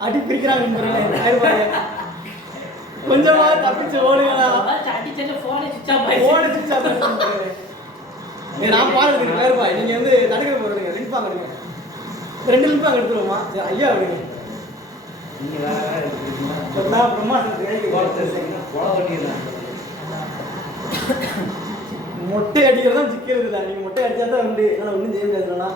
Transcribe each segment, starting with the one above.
அடி பிரிக்கிறாங்க கொஞ்சமா தப்பிச்சு ஓடுங்களா நான் பாருங்க ரூபாய் நீங்க வந்து தடுக்க போறீங்க லிங்க் பாருங்க 2 லிங்க் பாங்க எடுத்துருவோமா ஐயா அப்படிங்க நீங்க வேற மொட்டை அடிக்கிறதா சிக்கிறது இல்லை நீங்க மொட்டை அடிச்சா தான் உண்டு என்னால் ஒன்றும் செய்ய முடியாதுன்னா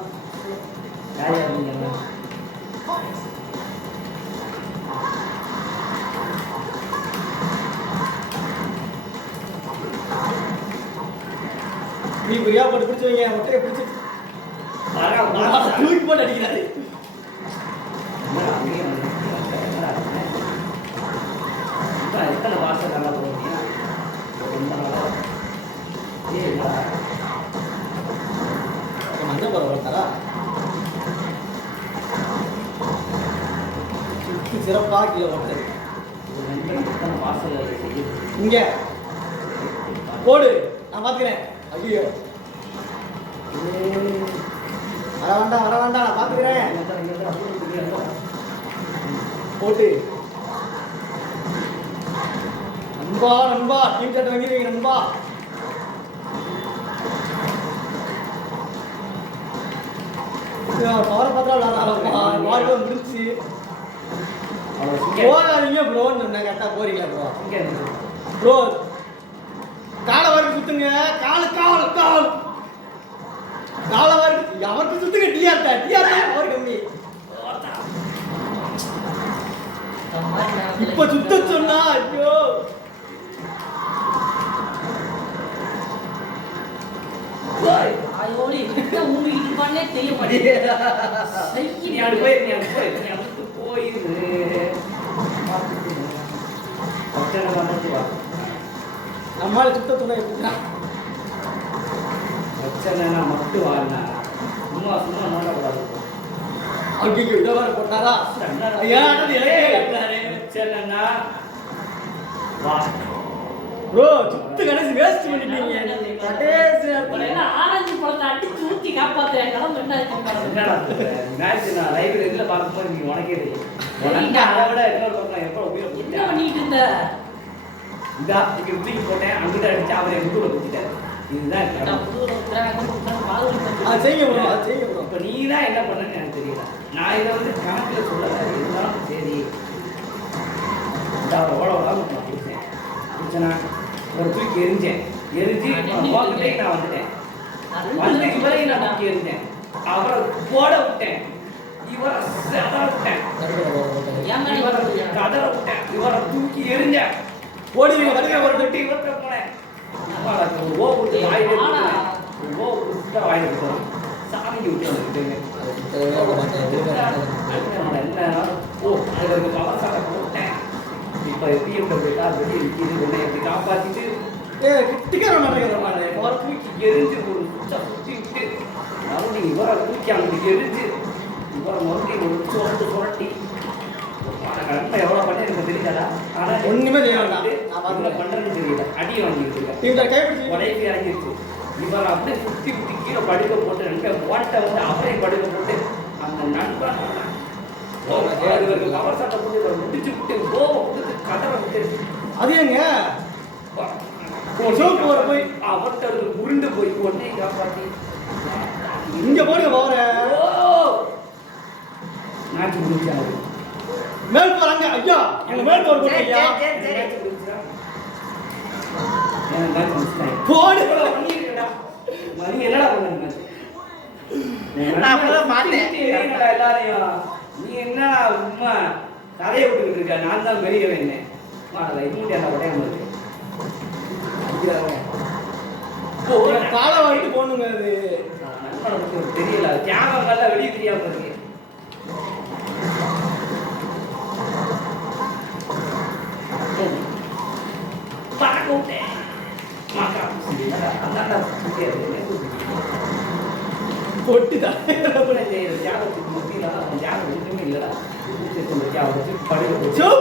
நீ புரியா போட்டு பிடிச்சி வைங்க மொட்டையை பிடிச்சி தூக்கி போட்டு அடிக்கிறாரு எத்தனை வாசல் நல்லா போடுறீங்க மஞ்சள் போற வளர்த்தாரா சிறப்பாக கீழே ஓட்டுறது வாசல் இங்க போடு நான் பார்த்துக்கிறேன் ஐயோ வர வேண்டாம் நான் பார்த்துக்கிறேன் போட்டு நண்பா டீம் சட்டை வாங்கிடுவீங்க நண்பா பவரை பார்த்தா முடிச்சு போகாதீங்க ப்ரோன்னு சொன்னேன் கரெக்டாக போறீங்களா ப்ரோ காலை வரைக்கும் சுத்துங்க காலை வரைக்கும் அவருக்கு சுத்துங்க டிஆர் அவர் கம்மி இப்ப சுத்த சொன்னா ஐயோ நம்மளால சுத்த சொன்னா மட்டும் வாங்கினா சும்மா நோண்டக்கூடாது ஐயோ இதை வர போட்டாரா ப்ரோ சுத்து கடைசி வேஸ்ட் பண்ணிட்டீங்க கடைசி ஆரஞ்சு பழத்தை அடிச்சு ஊத்தி காப்பாத்துறேன் கலம் மேட்ச் நான் லைவ் இதுல பார்க்கும்போது நீங்க உனக்கே தெரியும் அதை விட இன்னொரு பக்கம் எப்போ என்ன பண்ணிட்டு இருந்த இதா இங்க தூக்கி போட்டேன் அங்கிட்ட அடிச்சு அவரை முதுகுல குத்திட்டாரு இதுதான் இப்ப நீ தான் என்ன பண்ணன்னு எனக்கு தெரியல நான் இதை வந்து கணக்குல சொல்லல இருந்தாலும் சரி ஒரு தூக்கி எரிஞ்சு போக்கிட்டே நான் வந்துட்டேன் வந்து இவரையும் நான் தூக்கி எரிஞ்சேன் அவரை போட விட்டேன் இவரை செதற விட்டேன் கதற விட்டேன் இவரை தூக்கி எரிஞ்சேன் ஓடி ஒரு தொட்டி இவர்கிட்ட போனேன் ஓ கொடுத்து வாயில கொடுத்தோம் சாமிக்கு விட்டு வந்துக்கிட்டு அதுக்கு பவர் சாட்டை போட்டேன் இப்போ பிஎம்டபிள்யூ கார் வெட்டி நிற்கிது உன்னை எப்படி காப்பாற்றிட்டு தூக்கி எரிஞ்சு ஒரு சுற்றி விட்டு மறுபடியும் இவரை தூக்கி அங்கிட்டு எரிஞ்சு இவரை மறுபடியும் ஒரு சுரட்டி கரெக்டாக எவ்வளோ பண்ண எனக்கு தெரியலடா ஆனால் ஒன்றுமே பண்ணுறதுன்னு தெரியல அடி வாங்கிட்டு உடைக்கு இறங்கிடுச்சு இவர் அப்படியே சுற்றி விட்டு கீழே படுக்க போட்டு ரெண்டு ஓட்டை வந்து அவரையும் படுக்க போட்டு அந்த நண்பன் கவர் சட்டை போட்டு இவர் முடிச்சு விட்டு கோவம் கொடுத்து கதரை விட்டு அது ஏங்க போய் அவர்கிட்ட உருண்டு போய் உடனே காப்பாற்றி இங்க போடுங்க போற மேட்ச் முடிச்சாரு மேல் போறாங்க ஐயா எங்க மேல் போற போட்டு ஐயா போடு மணி என்னடா பண்ணு நான் அப்பதான் பார்த்தேன் எல்லாரையும் நீ என்ன உண்மை கதையை விட்டுக்கிட்டு இருக்க நான் தான் வெளியே வேணேன் மாடல இன்னும் என்ன உடையாம காலை வாங்கிட்டு போகணுங்க அது நண்பனை பற்றி தெரியல தியாகங்கள்லாம் வெளியே தெரியாம இருக்கு பறக்க விட்டேன் கொட்டிதான்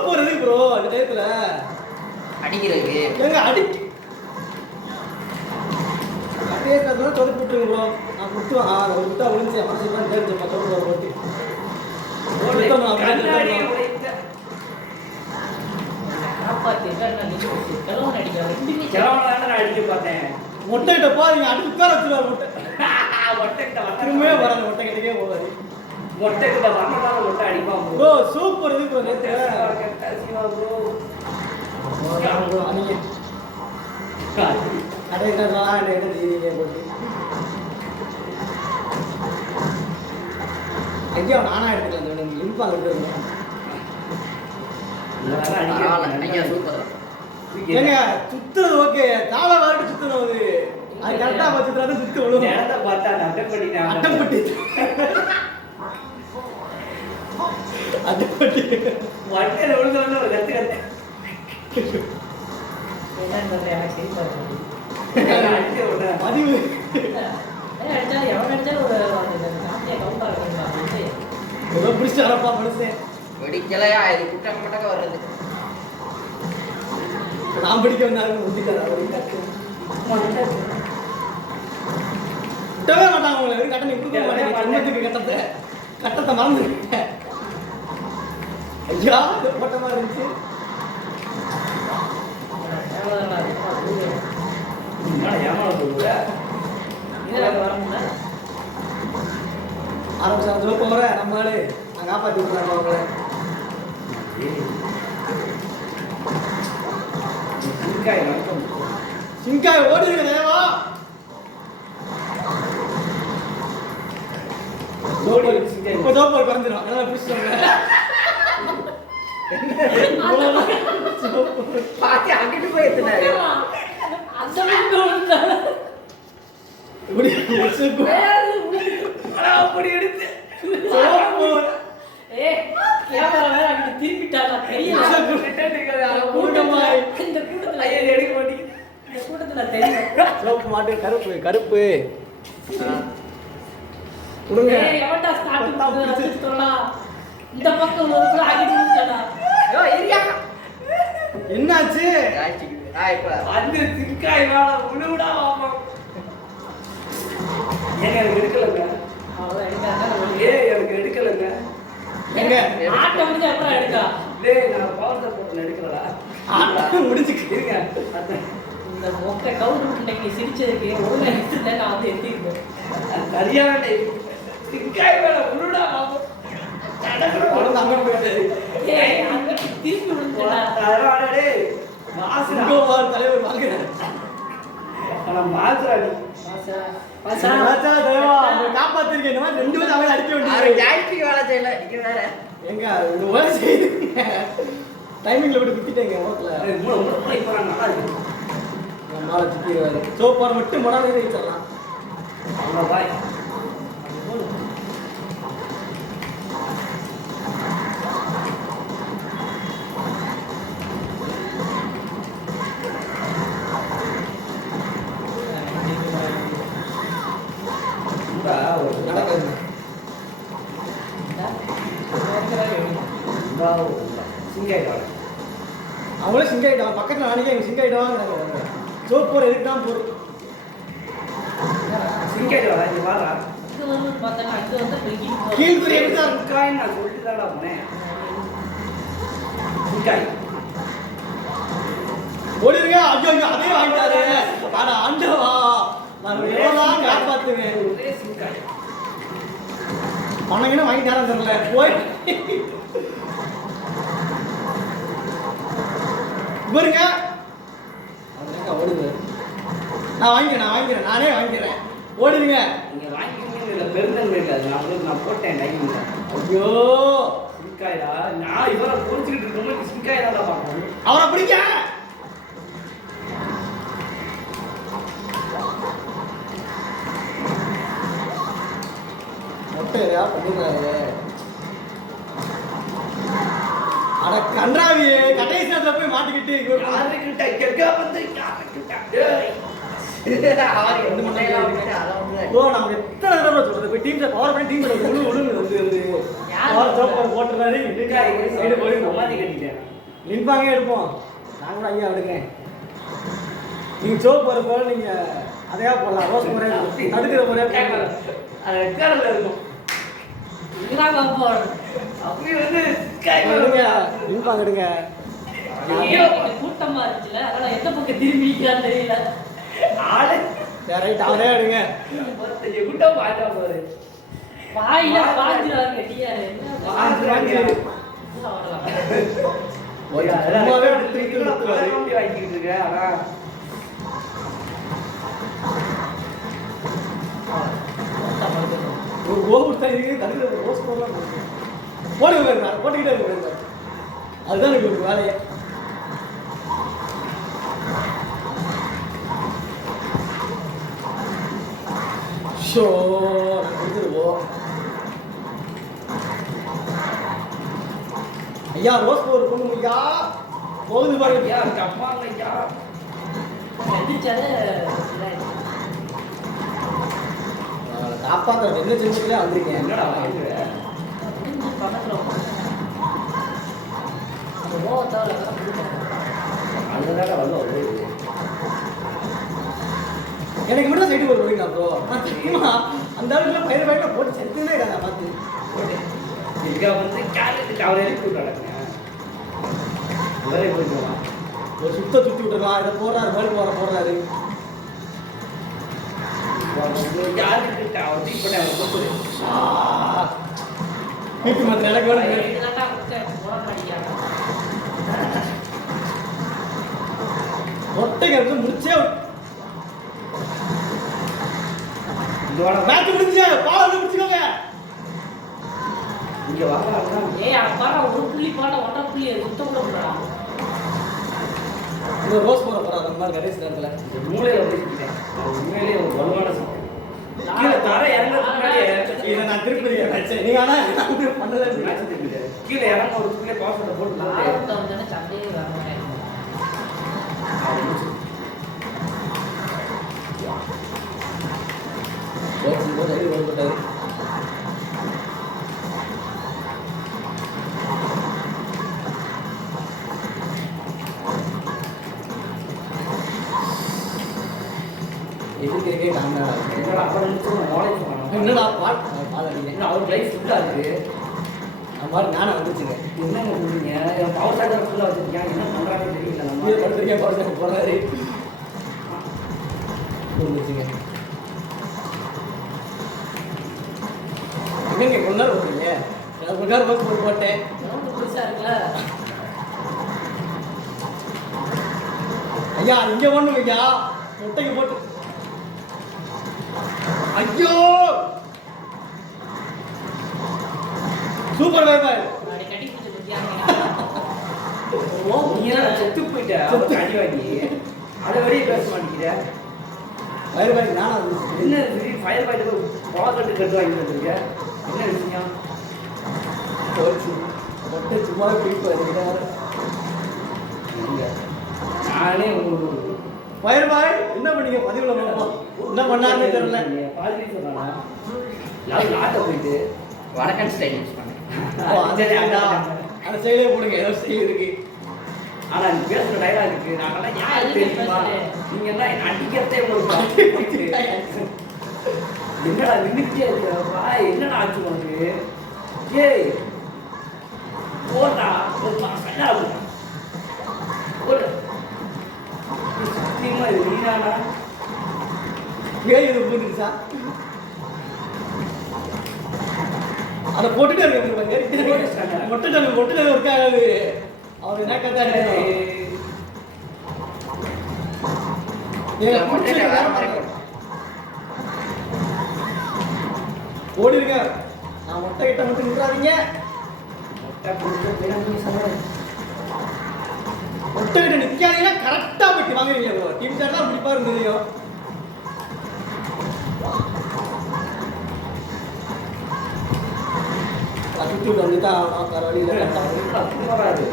போறது ப்ரோ அந்த டயத்துல அடிக்கிறதுக்கு எங்க அடிக்க பேசுறதுனால சொதப்பி விட்டுருங்க ப்ரோ. நான் குத்துவேன். ஒரு குத்தா விழுந்து என் மனசுக்கு தான் தெரிஞ்சப்பா சொல்லுற ஓட்டி. கண்ணாடியை உடைத்த கிழவனால நான் அடிக்க பார்த்தேன். மொட்டைகிட்ட பாருங்க அடுத்து உட்கார வச்சுருவாரு மொட்டை. மொட்டைக்கிட்ட திரும்பவே வராது மொட்டை கிட்டக்கே போவாரு. மொட்டைக்கிட்ட வரனால மொட்டை அடிப்பான் ப்ரோ சூப்பர் இது ப்ரோ நேற்று ப்ரோ. நீங்க கடைக்கிறதெல்லாம் என்ன செய்வீங்க போட்டு ஐயா நானா எடுத்துக்கலாம் இந்த லிம்பாங்க எடுத்துருந்தேன். ஏங்க சுத்துறது ஓகே காலை வாரிட்டு சுத்தணும் அது கரெக்டா வச்சுட்டு சுத்து விழுவும். நேரத்தை பார்த்தா அட்டம்பட்டி அட்டம்பட்டி வண்டியில் விழுந்தவொடனே ஒரு கத்து கத்து பதிவு ஏதோ பிடிச்சி வரப்பா மனுஷன் வெடிக்கலையா இது குட்டம் மட்டக்க வர்றது நான் பிடிக்க வந்தாலும் விட்டவே மாட்டாங்க உங்களை வெறும் கட்டணம் கொடுக்க மாட்டேங்க சொன்னதுக்கு கட்டத்தை மறந்துருக்கீங்க. ஐயா போட்ட மாதிரி இருந்துச்சு. ஆரம்பிச்சு போகிறேன் நம்ம ஆளு நான் காப்பாற்றி விட்டுறாங்க அவங்கள. சிங்காய் ஓடுங்க தேவா. இப்போ ஜோப்பர் பறந்துடும் அதனால பிடிச்சிட்டாங்க. பாத்தி அங்கிட்டு போய் எத்தினாரு அப்படி எடுத்து திருப்பிட்டாங்க சோப்பு மாட்டு கருப்பு கருப்பு கொடுங்க. இந்த பக்கம் என்னாச்சு அந்த சிங்காய் வேணா உழுவிடா வாமா. ஏங்க எனக்கு எடுக்கலங்க. எனக்கு எடுக்கலங்க. எங்க ஆட்டை முடிஞ்சு அப்புறம் எடுக்கா டேய் நான் பவர் சப்போர்ட்ல எடுக்கலடா. முடிச்சுக்கிறீங்க. இந்த மொக்க கவுண்ட் இன்னைக்கு சிரிச்சதுக்கு ஒழுங்கா எடுத்துல நான் வந்து எத்திருக்கேன். சரியான டைம். சிங்காய் வேணா உழுவிடா வாமா. ஏய் அங்க திருப்பி விழுந்துடா. டேய் மாசுடா. தலைவர் வாங்குறேன். மாசுடா நீ. காப்பாத்திருக்கேன். இந்த மாதிரி 2 வருஷம் அடிக்க அவரு வேண்டியது ஜாய்ஸ்டிக் வேலை செய்யல இங்க வேற எங்க ஒரு வேலை செய்யுங்க. டைமிங்ல விட்டு குத்திட்டேங்க ஹோட்டல. மூளை இப்போ நல்லா இருக்கு. நம்மளால சுத்திடுவாரு. சோப்பார் மட்டும் மொடாலே வச்சிடலாம். அவ்வளோதான். நடக்காது. அவங்களே சிங்க் ஆகிட்டான். பக்கத்தில் நாளைக்கு எங்கள் சிங்க் ஆகிட்டாங்க. சோப் போகிற எதுக்கு தான் போகுது. சிங்காய் வாடா இங்க வாடா. இது வந்து பார்த்தா அங்க வந்து கீழ்குறி எடுத்தா சிங்காய் நான் சொல்லிட்டுதாடா போனேன். சிங்காய் ஓடிருங்க. ஐயோ ஐயோ அதே வாங்கிட்டாரு. ஆனா ஆண்டவா நான் எவ்வளோதான் காப்பாற்றுவேன். ஒரே சிங்காய் பணம் என்ன வாங்கிட்டாரா தெரியல. போய் பாருங்க. ஓடுங்க. நான் வாங்கிக்கிறேன் நானே வாங்கிக்கிறேன். ஓடுங்க. நீங்க வாங்கிக்கீங்கன்னு இல்லை பெருந்தன்மை இல்லை. அது நான் போட்டேன் டைமில். ஐயோ சிங்காய்டா நான் இவரை புரிஞ்சுக்கிட்டு இருக்கோம். சிங்காய் தான் பார்க்கணும். அவரை பிடிக்க மொட்டையா பண்ணிடுறாரு. அட கன்றாவியே கடைசி நேரத்துல போய் மாட்டிக்கிட்டு யாருக்கிட்ட எங்க வந்து யாருக்கிட்ட டேய் அவரு ரெண்டு முட்டையெல்லாம் விட்டு அதை வந்து ஓ நம்ம எத்தனை தடவை சொல்றது போய் டீம்ல பவர் பண்ணி டீம்ல விழுந்து வந்து யார் ஜோப்பர் போட்டுறாரு. சிங்காய் சைடு போய் சமாதி கட்டிட்டேன். நின்பாங்க எடுப்போம். நாங்களும் ஐயா விடுங்க. நீங்க சோப்பு போல நீங்க அதையா போடலாம் ரோஸ் போறேன் தடுக்கிற போறேன் அது ரெக்கார்டில் இருக்கும். இதுதான் பாப்போம். அப்படி வந்து எடுங்க இன்பாங்க எடுங்க கூட்டமா இருக்குல்ல, அதனால எந்த பக்கம் திரும்பி நிற்கிறான்னு தெரியல. ஆளு ரைட் அவரே எடுங்க 35 கூட்டம் பார்த்தா போகுது. வாயில பாத்துறாரு கட்டியாரு. சும்மாவே அப்படி திருப்பி கொடுத்துருவாரு. வாங்கிட்டு இருக்க. ஆனா ஒரு ஓவர் தான் இருக்கு தடுக்கிற ரோஸ் போடலாம் போடுங்க போட்டுக்கிட்டே இருக்கு அதுதான் எனக்கு ஒரு வேலையை. ஷோ கொடுத்துருவோம். ஐயா ரோஸ் போர் பொண்ணு ஐயா போகுது பாருங்க. ஐயா அம்மா ஐயா கண்டிச்சாலே காப்பாற்ற என்ன செஞ்சுக்கலே வந்திருக்கேன். என்னடா வாங்கிட்டு பக்கத்துல அந்த ஓவத்தால அதுதான் வந்து எனக்கு மட்டும் சைடு ஒரு போயிட்டா ப்ரோ. நான் தெரியுமா அந்த அளவுக்கு பயிர் பயிர போட்டு செத்துனே இருக்காங்க பார்த்து. இங்க வந்து கேரட்டுக்கு அவரே கூட்டாங்க. அவரே போயிடுவான். ஒரு சுத்த சுத்தி விட்டுருக்கான். இதை போடுறாரு மேலுக்கு வர போடுறாரு. யாருக்கு அவர் டீ பண்ண அவர் கொடுத்துரு. வீட்டு மத்த எனக்கு வேணும். இதுதான் போட மாட்டேங்கிறாங்க. ஒட்டைக்கு வந்து முடிச்சே இதோட மேட்ச் முடிஞ்சு பால் வந்து முடிச்சுக்கோங்க. இங்க வாங்க. ஏய் அப்பாடா ஒரு புள்ளி பாட ஒன்றரை புள்ளி சுத்தம் கூட போடுறான். இந்த ரோஸ் போற போறாரு அந்த மாதிரி கடைசி நேரத்துல இந்த மூளையில வச்சுக்கிட்டேன். உண்மையிலேயே ஒரு வலுவான சட்டம். கீழே தர இறங்குறதுக்கு முன்னாடி இதை நான் திருப்பதி வச்சேன். நீங்க ஆனா பண்ணல. மேட்ச் திருப்பிட்டு கீழே இறங்க ஒரு புள்ளைய பாஸ்வேர்டை போட்டு ஆரம்பத்தை வந்தோடனே சண்டையே வர எதுக்கே காரணம் என்னடா அப்புறம் நாலேஜ் பண்ணணும். என்னடா பால் அடிக்கிறேன். அவர் லைஃப் ஃபுல்லா இருக்கு. அந்த மாதிரி நானும் வந்துச்சுங்க. என்னங்க சொல்றீங்க? என் பவர் சார்ஜர் ஃபுல்லா வச்சிருக்கேன். என்ன பண்றாங்கன்னு தெரியல. நம்ம வீடு படுத்துருக்கேன் படுத்து போறாரு வந்துச்சுங்க. எங்க கொஞ்ச நேரம் போறீங்க? எனக்கு கொஞ்ச நேரம் போட்டு போட்டேன். புதுசா இருக்குல்ல. ஐயா இங்க ஒண்ணு ஐயா முட்டைக்கு போட்டு ஐயோ சூப்பர் பாய் பாய். அப்படி கட்டி பிடிச்சி குத்தியாங்க. ஓ நீ எல்லாம் செத்து போயிட்ட. அவர் அடி வாங்கி அதை வெளியே பேச மாட்டேங்கிற. பாய் பாய் நானா என்ன ஃபயர் பாய்ட்டு பவர் கட்டு கட்டு வாங்கி வந்துருக்க. என்ன விஷயம்? முட்டை சும்மா போயிட்டு நானே ஃபயர் பாய் என்ன பண்ணீங்க பதிவுல என்ன பண்ணாருன்னு தெரியல. பாதி சொன்னா நாட்டை போயிட்டு வடக்கன் ஸ்டைல் யூஸ் பண்ணேன். அந்த சைடே போடுங்க ஏதோ ஸ்டைல் இருக்கு. ஆனா நீ பேசுற டைலாக் இருக்கு. நாங்கெல்லாம் யாரு தெரியுமா? நீங்க எல்லாம் என்ன அடிக்கிறதே உங்களுக்கு என்னடா நின்றுட்டே இருக்க? என்னடா ஆச்சு உனக்கு? ஏய் போடா ஒரு கண்ணா போடு. சத்தியமா இது நீதானா? ஏன் இது போட்டுருச்சா? அதை போட்டுட்டே இருக்கு. மொட்டை ஒர்க் ஆகாது. அவர் என்ன கதை ஓடிருங்க. நான் மொட்டை கிட்ட மட்டும் நிற்கிறாதீங்க. மொட்டை கிட்ட நிற்காதீங்கன்னா கரெக்டா போயிட்டு வாங்குறீங்க. டீம் சார் தான் பிடிப்பா இருந்ததையும் சுற்றி விட்டு வந்துதான் வேற வழியில் வராது.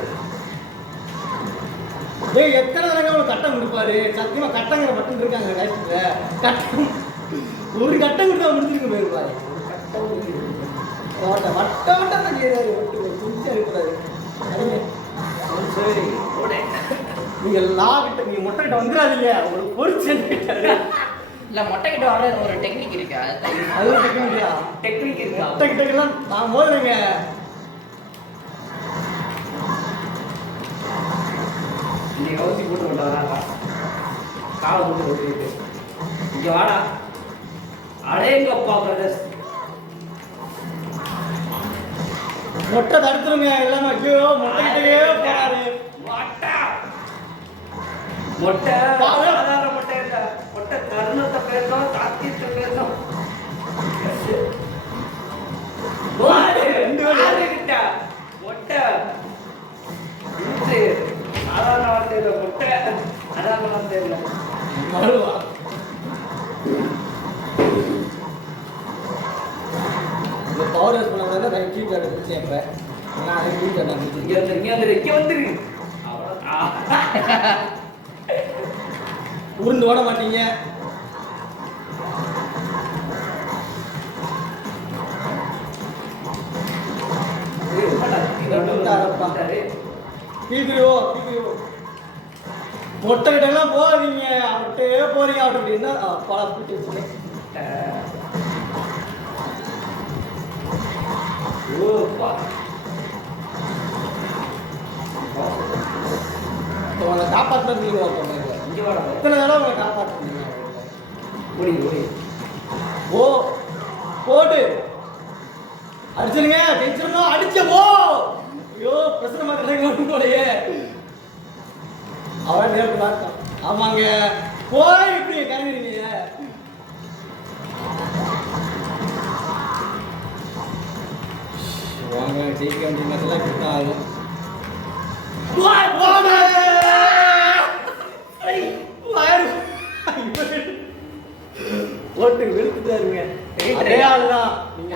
ஏய் எத்தனை தடவை ஒரு கட்டம் கொடுப்பாரு? சத்தியமா கட்டங்கிற மட்டும் இருக்காங்க லைஃப்ல. கட்டம் ஒரு கட்டம் கொடுத்தா முடிஞ்சிருக்கு போயிருப்பாரு. வட்டம் வட்டம் தான் செய்யறாரு. துணிச்சா இருக்கிறாரு. சரி நீங்க லா கிட்ட நீங்க மொட்டை கிட்ட வந்துடாதீங்க. உங்களுக்கு பொறிச்சு கேட்டாரு. இல்ல மொட்டை கிட்ட வர ஒரு டெக்னிக் இருக்கு அது டெக்னிக்கா டெக்னிக் இருக்கா? டெக்னிக்கெல்லாம் நான் மோதுறேங்க. இன்னைக்கு கவுசி போட்டு கொண்டு வராங்க. காலை போட்டு கொட்டிட்டு இங்க வாடா. அடேங்கப்பா பிரதர்ஸ். மொட்டை தடுத்துருங்க எல்லாமே. ஐயோ மொட்டைக்கிட்டே போறாரு. மொட்டை மொட்டை சாதாரண மொட்டை இல்ல. மொட்டை கருணத்தை பேசணும், காத்தியத்தை பேசணும். கிட்ட மொட்டை சாதாரண வார்த்தை இல்லை. மொட்டை சாதாரண வார்த்தை இல்லை. மறுவா இந்த பவர் யூஸ் பண்ண நான் கீழே பிடிச்சேன். இப்போ நான் அதை கீழே நான் பிடிச்சேன். இங்க வந்துரு. அவ்வளோதான். உருண்டு ஓட மாட்டீங்க. மொட்டை கிட்ட எல்லாம் போறீங்க. அவர்கிட்டே போறீங்க. அவர்கிட்ட என்ன பல பிடிச்சி வச்சுருக்கேன். உங்களை காப்பாற்றுறது நீங்க ஒருத்தவங்க. இங்க வாடா. எத்தனை தடவை உங்களை காப்பாற்றுறீங்க. ஓடி ஓடி. ஓ போடு அடிச்சிருங்க. ஜெயிச்சிருந்தோம். அடிச்ச போ. ஐயோ பிரச்சனை மாத்திரம் போலையே. அவன் நேரத்து பார்த்தான். ஆமாங்க போய் இப்படி கறங்குறீங்க. வாங்க ஜெயிக்க வேண்டிய மேட்ச்லாம் இப்படி தான் ஆகும். ஓட்டு வெளுத்துட்டாருங்க. அதே ஆள் தான். நீங்க